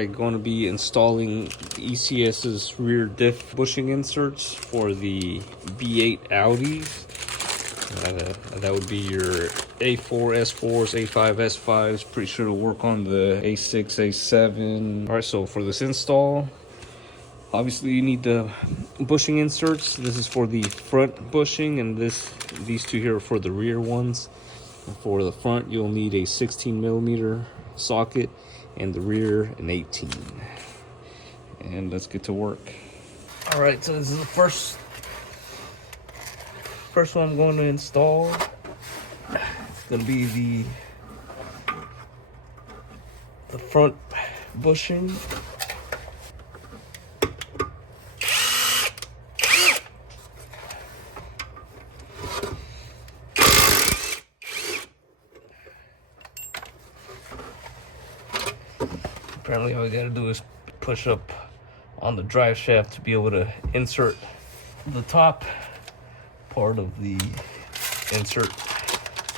Alright, going to be installing ECS's rear diff bushing inserts for the B8 Audis. That would be your A4, S4s, A5, S5s. Pretty sure it'll work on the A6, A7. Alright, so for this install, obviously you need the bushing inserts. This is for the front bushing, and these two here are for the rear ones. And for the front, you'll need a 16mm socket, and the rear an 18. And let's get to work. All right, so this is the first one I'm going to install. It's going to be the front bushing. Apparently all you gotta do is push up on the drive shaft to be able to insert the top part of the insert.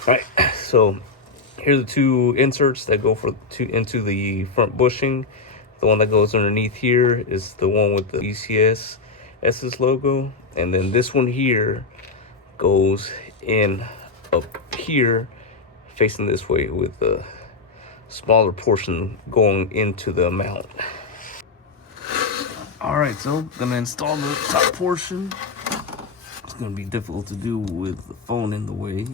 All right, so here are the two inserts that go into the front bushing. The one that goes underneath here is the one with the ECS SS logo, and then this one here goes in up here facing this way with the smaller portion going into the mount. All right, so I'm gonna install the top portion. It's gonna be difficult to do with the phone in the way.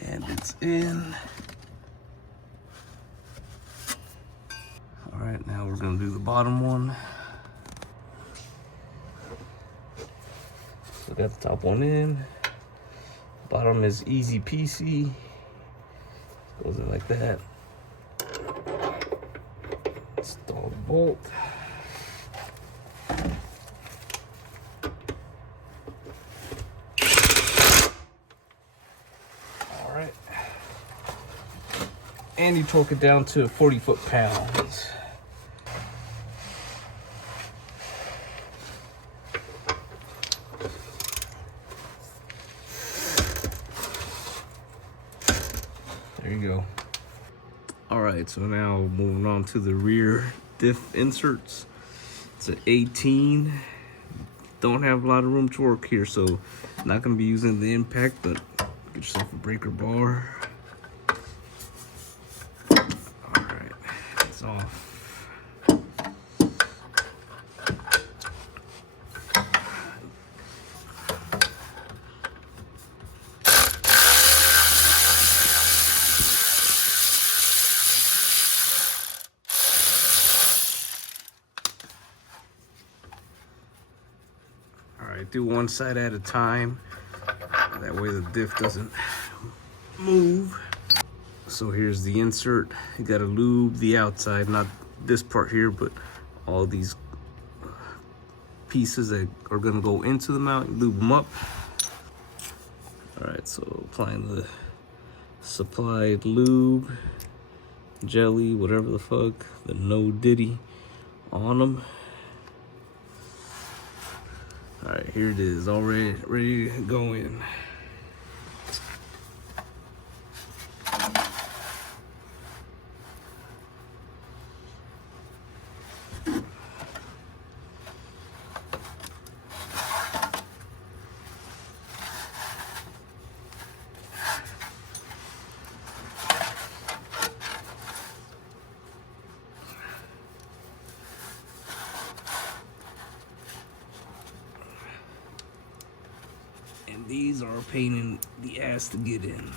And it's in. All right, now we're gonna do the bottom one. So got the top one in. Bottom is easy peasy. Goes in like that. Install the bolt. All right. And you torque it down to 40 foot-pounds. There you go. All right, so now moving on to the rear diff inserts. It's an 18. Don't have a lot of room to work here, so not gonna be using the impact, but get yourself a breaker bar. All right, it's off. Do one side at a time. That way the diff doesn't move. So here's the insert. You gotta lube the outside, not this part here, but all these pieces that are gonna go into the mount, lube them up. All right, so applying the supplied lube, jelly, whatever the fuck, the no diddy on them. All right, here it is, all ready to go in. And these are a pain in the ass to get in.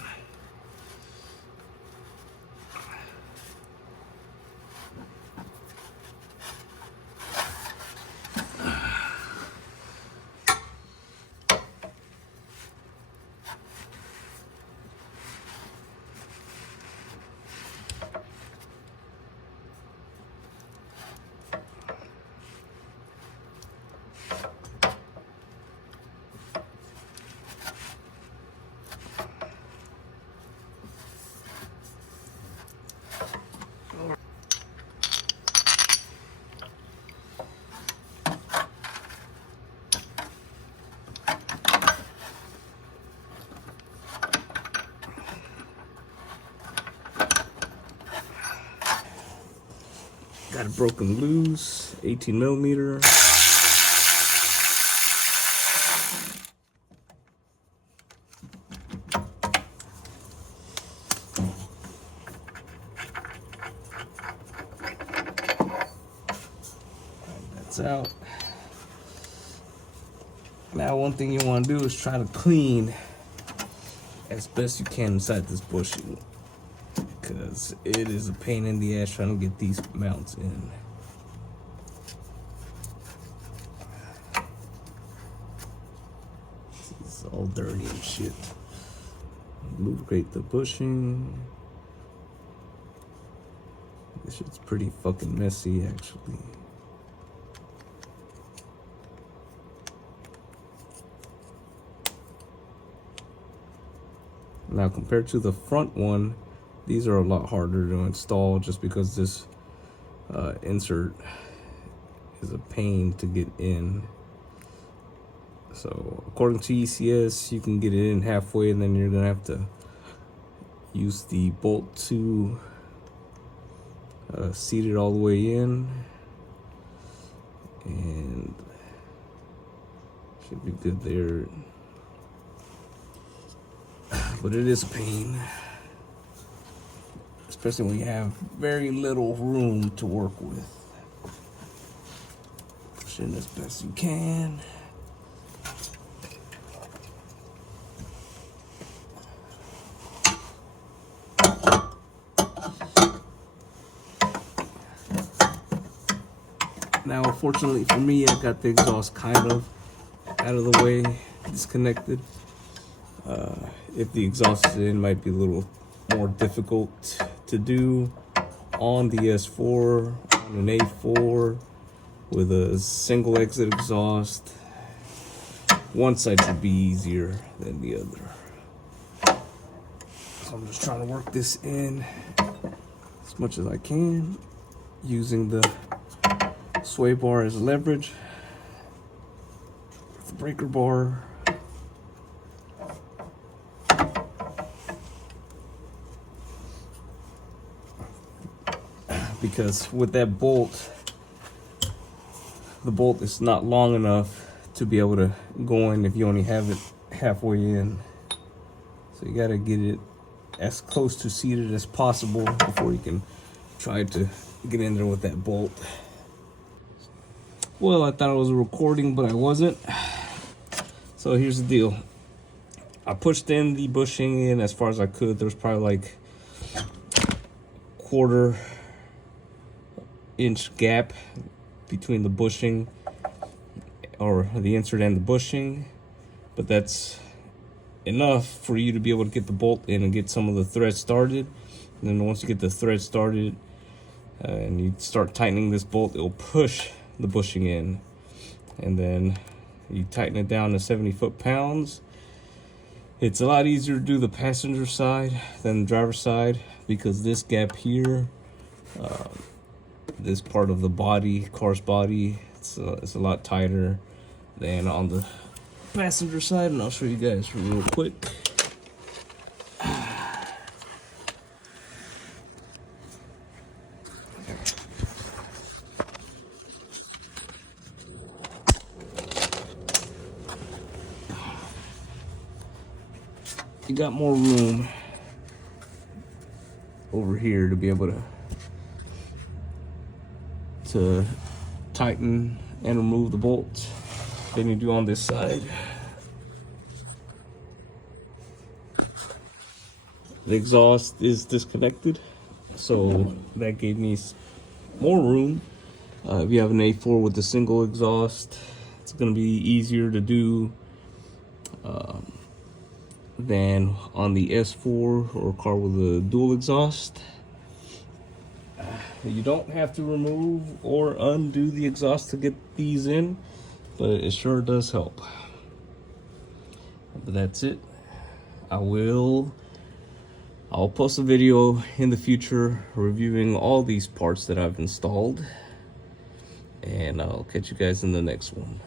Got it broken loose, 18 millimeter. That's out. Now one thing you want to do is try to clean as best you can inside this bushing, because it is a pain in the ass trying to get these mounts in. It's all dirty and shit. Lubricate the bushing. This shit's pretty fucking messy, actually. Now, compared to the front one, these are a lot harder to install just because this insert is a pain to get in. So, according to ECS, you can get it in halfway, and then you're gonna have to use the bolt to seat it all the way in, and should be good there. But it is a pain, especially when you have very little room to work with. Push in as best you can. Now, unfortunately for me, I got the exhaust kind of out of the way, disconnected. If the exhaust is in, it might be a little more difficult to do on the S4, on an A4 with a single exit exhaust. One side should be easier than the other. So I'm just trying to work this in as much as I can, using the sway bar as leverage, the breaker bar. Because with that bolt, the bolt is not long enough to be able to go in if you only have it halfway in. So you gotta get it as close to seated as possible before you can try to get in there with that bolt. Well, I thought I was recording, but I wasn't. So here's the deal. I pushed in the bushing in as far as I could. There was probably like 1/4 inch gap between the bushing, or the insert and the bushing, but that's enough for you to be able to get the bolt in and get some of the threads started. And then once you get the thread started and you start tightening this bolt, it'll push the bushing in, and then you tighten it down to 70 foot-pounds. It's a lot easier to do the passenger side than the driver's side, because this gap here, this part of the body, car's body, it's a lot tighter than on the passenger side, and I'll show you guys real quick. You got more room over here to be able to tighten and remove the bolts than you do on this side. The exhaust is disconnected, so that gave me more room. If you have an A4 with a single exhaust, it's going to be easier to do than on the S4 or a car with a dual exhaust. You don't have to remove or undo the exhaust to get these in, but it sure does help. But that's it. I'll post a video in the future reviewing all these parts that I've installed, and I'll catch you guys in the next one.